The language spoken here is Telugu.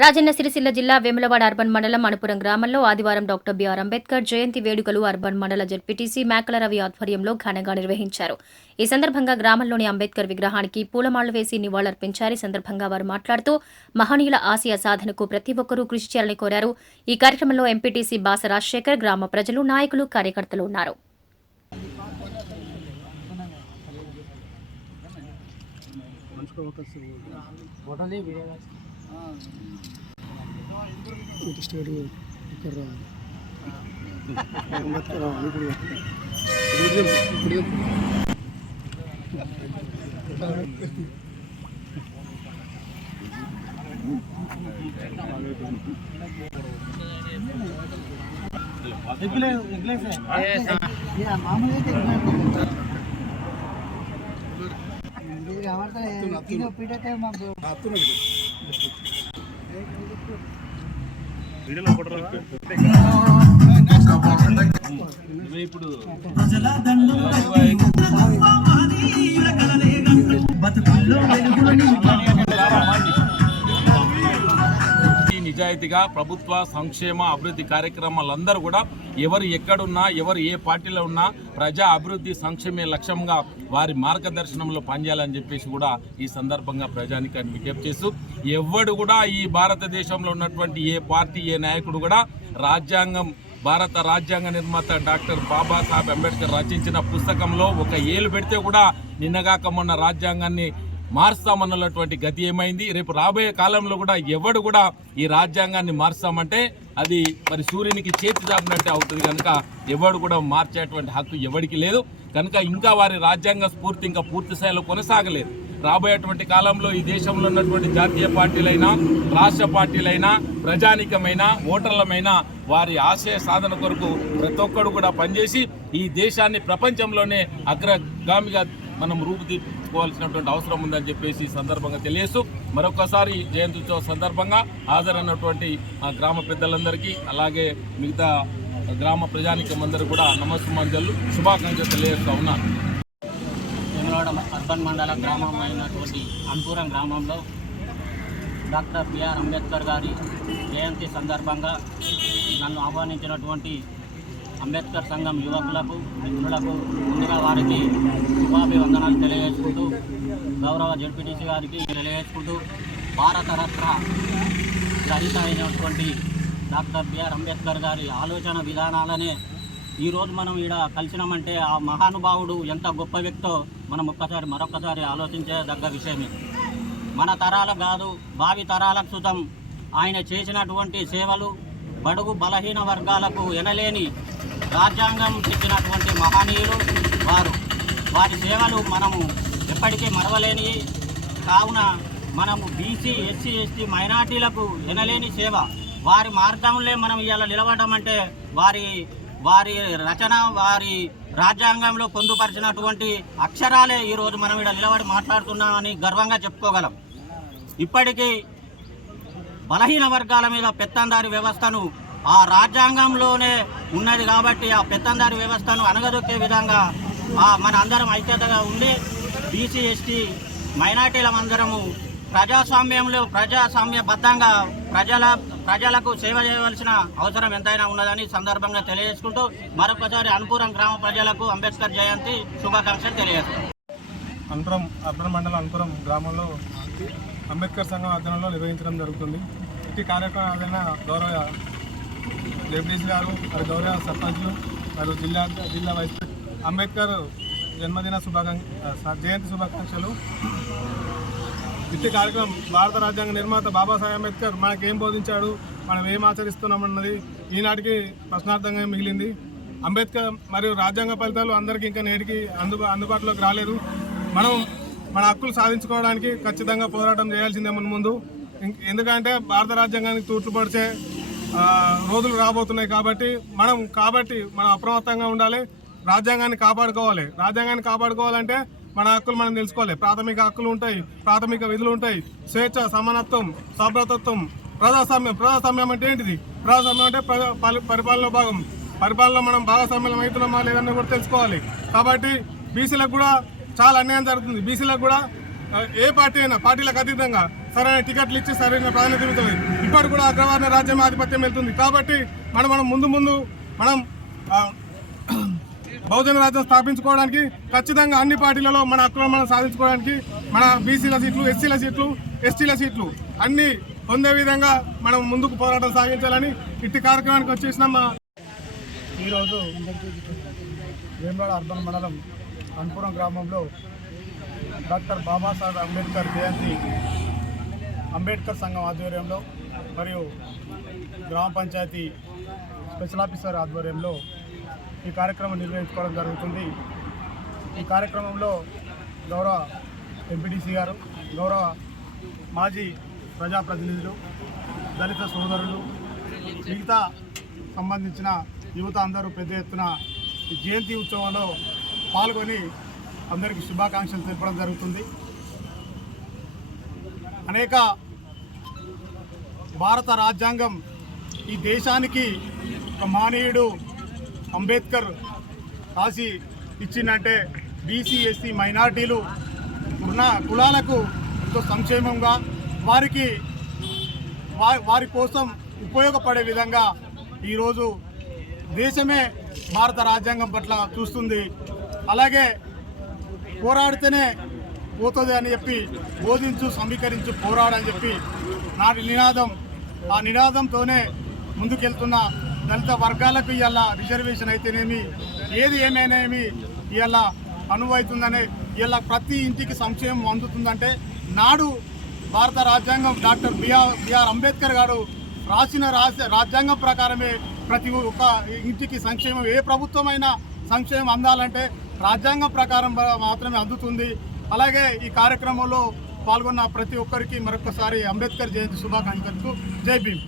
రాజన్న సిరిసిల్ల జిల్లా వేములవాడ అర్బన్ మండలం అనుపురం గ్రామంలో ఆదివారం డాక్టర్ బిఆర్ అంబేద్కర్ జయంతి వేడుకలు అర్బన్ మండల జెడ్పీటీసీ మేకల రవి ఆధ్వర్యంలో ఘనంగా నిర్వహించారు. ఈ సందర్భంగా గ్రామంలోని అంబేద్కర్ విగ్రహానికి పూలమాళ్లు వేసి నివాళులర్పించారు. ఈ సందర్భంగా వారు మాట్లాడుతూ మహనీయుల ఆశయ సాధనకు ప్రతి ఒక్కరూ కృషి చేయాలని కోరారు. ఈ కార్యక్రమంలో ఎంపీటీసీ బాస రాజశేఖర్, గ్రామ ప్రజలు, నాయకులు, కార్యకర్తలు ఉన్నారు. నిజాయితీగా ప్రభుత్వ సంక్షేమ అభివృద్ధి కార్యక్రమాలందరూ కూడా ఎవరు ఎక్కడున్నా, ఎవరు ఏ పార్టీలో ఉన్నా ప్రజా అభివృద్ధి సంక్షేమే లక్ష్యంగా వారి మార్గదర్శనంలో పనిచేయాలని చెప్పేసి కూడా ఈ సందర్భంగా ప్రజానికాన్ని విజ్ఞప్తి చేస్తూ, ఎవడు కూడా ఈ భారతదేశంలో ఉన్నటువంటి ఏ పార్టీ, ఏ నాయకుడు కూడా భారత రాజ్యాంగ నిర్మాత డాక్టర్ బాబాసాహెబ్ అంబేద్కర్ రచించిన పుస్తకంలో ఒక ఏలు పెడితే కూడా నిన్నగాక మొన్న రాజ్యాంగాన్ని మార్స్తామన్నటువంటి గతి ఏమైంది. రేపు రాబోయే కాలంలో కూడా ఎవడు కూడా ఈ రాజ్యాంగాన్ని మార్స్తామంటే అది మరి సూర్యునికి చేతి చాపినట్టే అవుతుంది. కనుక ఎవడు కూడా మార్చేటువంటి హక్కు ఎవరికి లేదు. కనుక ఇంకా వారి రాజ్యాంగ స్ఫూర్తి ఇంకా పూర్తి స్థాయిలో కొనసాగలేదు. రాబోయేటువంటి కాలంలో ఈ దేశంలో ఉన్నటువంటి జాతీయ పార్టీలైనా, రాష్ట్ర పార్టీలైనా, ప్రజానికమైన, ఓటర్లమైన వారి ఆశయ సాధన కొరకు ప్రతి ఒక్కడు కూడా పనిచేసి ఈ దేశాన్ని ప్రపంచంలోనే అగ్రగామిగా మనం రూపుదిద్దుకోవాల్సినటువంటి అవసరం ఉందని చెప్పేసి సందర్భంగా తెలియజేస్తూ, మరొకసారి జయంతి ఉత్సవ సందర్భంగా హాజరైనటువంటి గ్రామ పెద్దలందరికీ, అలాగే మిగతా గ్రామ ప్రజానికమందరూ కూడా నమస్సుమంజలు, శుభాకాంక్షలు తెలియజేస్తూ ఉన్నారు. వేములవాడ అర్బన్ మండల గ్రామం అయినటువంటి అనుపురం గ్రామంలో డాక్టర్ బిఆర్ అంబేద్కర్ గారి జయంతి సందర్భంగా నన్ను ఆహ్వానించినటువంటి అంబేద్కర్ సంఘం యువకులకు, మిత్రులకు ముందుగా వారికి శుభాభివందనాలు తెలియజేసుకుంటూ, గౌరవ జెడ్పీటీసీ గారికి తెలియజేసుకుంటూ, భారతరత్న రచయిత అయినటువంటి డాక్టర్ బిఆర్ అంబేద్కర్ గారి ఆలోచన విధానాలనే ఈరోజు మనం ఇక్కడ కలిసినామంటే ఆ మహానుభావుడు ఎంత గొప్ప వ్యక్తో మనం మరొకసారి ఆలోచించదగ్గ విషయమే. మన తరాలకు కాదు, భావి తరాలకు సుతం ఆయన చేసినటువంటి సేవలు బడుగు బలహీన వర్గాలకు ఎనలేని రాజ్యాంగం తెచ్చినటువంటి మహనీయులు వారి సేవలు మనము ఎప్పటికీ మరవలేని. కావున మనము బీసీ, ఎస్సీ, ఎస్టీ మైనార్టీలకు ఎనలేని సేవ, వారి మార్గంలో మనం ఇవాళ నిలబడడం అంటే వారి రచన, వారి రాజ్యాంగంలో పొందుపరిచినటువంటి అక్షరాలే ఈరోజు మనం ఇక్కడ నిలబడి మాట్లాడుతున్నామని గర్వంగా చెప్పుకోగలం. ఇప్పటికీ బలహీన వర్గాల మీద పెత్తందారి వ్యవస్థను ఆ రాజ్యాంగంలోనే ఉన్నది కాబట్టి ఆ పెత్తందారి వ్యవస్థను అనగదొక్కే విధంగా మన అందరం ఐక్యతగా ఉండి బీసీ, ఎస్టీ మైనార్టీలమందరము ప్రజాస్వామ్యబద్ధంగా ప్రజలకు సేవ చేయవలసిన అవసరం ఎంతైనా ఉన్నదని సందర్భంగా తెలియజేసుకుంటూ మరొకసారి అనుపురం గ్రామ ప్రజలకు అంబేద్కర్ జయంతి శుభాకాంక్షలు తెలియజేస్తాం. అనుపురం అర్బన్ మండలం అనుపురం గ్రామంలో అంబేద్కర్ సంఘం ఆధ్వర్యంలో నిర్వహించడం జరుగుతుంది. ఇట్టి కార్యక్రమాలైన గౌరవ డెప్యూటీసీ గారు, మరి గౌరవ సర్పంచ్లు, మరియు జిల్లా వైస్ అంబేద్కర్ జన్మదిన జయంతి శుభాకాంక్షలు. ఇట్టి కార్యక్రమం భారత రాజ్యాంగ నిర్మాత బాబాసాహెబ్ అంబేద్కర్ మనకేం బోధించాడు, మనం ఏం ఆచరిస్తున్నామన్నది ఈనాటికి ప్రశ్నార్థంగా మిగిలింది. అంబేద్కర్ మరియు రాజ్యాంగ ఫలితాలు అందరికీ ఇంకా నేటికి అందుబాటులోకి రాలేదు. మనం మన హక్కులు సాధించుకోవడానికి ఖచ్చితంగా పోరాటం చేయాల్సిందే ముందు. ఎందుకంటే భారత రాజ్యాంగానికి తూట్లుపడిచే రోజులు రాబోతున్నాయి కాబట్టి మనం అప్రమత్తంగా ఉండాలి. రాజ్యాంగాన్ని కాపాడుకోవాలంటే మన హక్కులు మనం తెలుసుకోవాలి. ప్రాథమిక హక్కులు ఉంటాయి, ప్రాథమిక విధులు ఉంటాయి, స్వేచ్ఛ, సమానత్వం, సౌభ్రతత్వం, ప్రజాస్వామ్యం అంటే ఏంటిది? ప్రజాస్వామ్యం అంటే పరిపాలన భాగం. పరిపాలనలో మనం భాగస్వామ్యం అవుతున్నామా లేదన్నా కూడా తెలుసుకోవాలి. కాబట్టి బీసీలకు కూడా చాలా అన్యాయం జరుగుతుంది. బీసీలకు కూడా ఏ పార్టీ అయినా పార్టీలకు అతీతంగా సరైన టికెట్లు ఇచ్చి సరైన ప్రాధాన్యత ఇవ్వలేదు. ఇప్పటి కూడా అగ్రవర్ణ రాజ్యం ఆధిపత్యం వెళ్తుంది. కాబట్టి మనం ముందు బహుజన రాజ్యం స్థాపించుకోవడానికి ఖచ్చితంగా అన్ని పార్టీలలో మన హక్కులను మనం సాధించుకోవడానికి మన బీసీల సీట్లు, ఎస్సీల సీట్లు, ఎస్టీల సీట్లు అన్ని పొందే విధంగా మనం ముందుకు పోరాటం సాగించాలని ఇట్టి కార్యక్రమానికి వచ్చేసినాం. ఈరోజు వేములవాడ అర్బన్ మండలం అన్పురం గ్రామంలో డాక్టర్ బాబాసాహెబ్ అంబేద్కర్ జయంతి అంబేద్కర్ సంఘం ఆధ్వర్యంలో మరియు గ్రామ పంచాయతీ స్పెషల్ ఆఫీసర్ ఆధ్వర్యంలో ఈ కార్యక్రమం నిర్వహించుకోవడం జరుగుతుంది. ఈ కార్యక్రమంలో గౌరవ ఎంపీటీసీ గారు, గౌరవ మాజీ ప్రజాప్రతినిధులు, దళిత సోదరులు, మిగతా సంబంధించిన యువత అందరూ పెద్ద ఎత్తున ఈ జయంతి ఉత్సవంలో పాల్గొని అందరికీ శుభాకాంక్షలు తెలపడం జరుగుతుంది. అనేక భారత రాజ్యాంగం ఈ దేశానికి ఒక మహనీయుడు అంబేద్కర్ రాసి ఇచ్చిందంటే బీసీ, ఎస్సీ, మైనార్టీలు ఉన్న కులాలకు ఎంతో సంక్షేమంగా వారి కోసం ఉపయోగపడే విధంగా ఈరోజు దేశమే భారత రాజ్యాంగం పట్ల చూస్తుంది. అలాగే పోరాడితేనే పోతుంది అని చెప్పి బోధించు, సమీకరించు, పోరాడని చెప్పి నాటి నినాదం. ఆ నినాదంతోనే ముందుకెళ్తున్న దళిత వర్గాలకు ఇవాళ రిజర్వేషన్ అయితేనేమి, ఏది ఏమైనామి ఇవాళ అనువైతుందనే, ఇవాళ ప్రతి ఇంటికి సంక్షేమం అందుతుందంటే నాడు భారత రాజ్యాంగం డాక్టర్ బిఆర్ అంబేద్కర్ గారు రాసిన రాజ్యాంగం ప్రకారమే ప్రతి ఒక్క ఇంటికి సంక్షేమం, ఏ ప్రభుత్వమైనా సంక్షేమం అందాలంటే రాజ్యాంగం ప్రకారం మాత్రమే అందుతుంది. అలాగే ఈ కార్యక్రమంలో పాల్గొన్న ప్రతి ఒక్కరికి మరొకసారి అంబేద్కర్ జయంతి శుభాకాంక్షలు. జై భీమ్.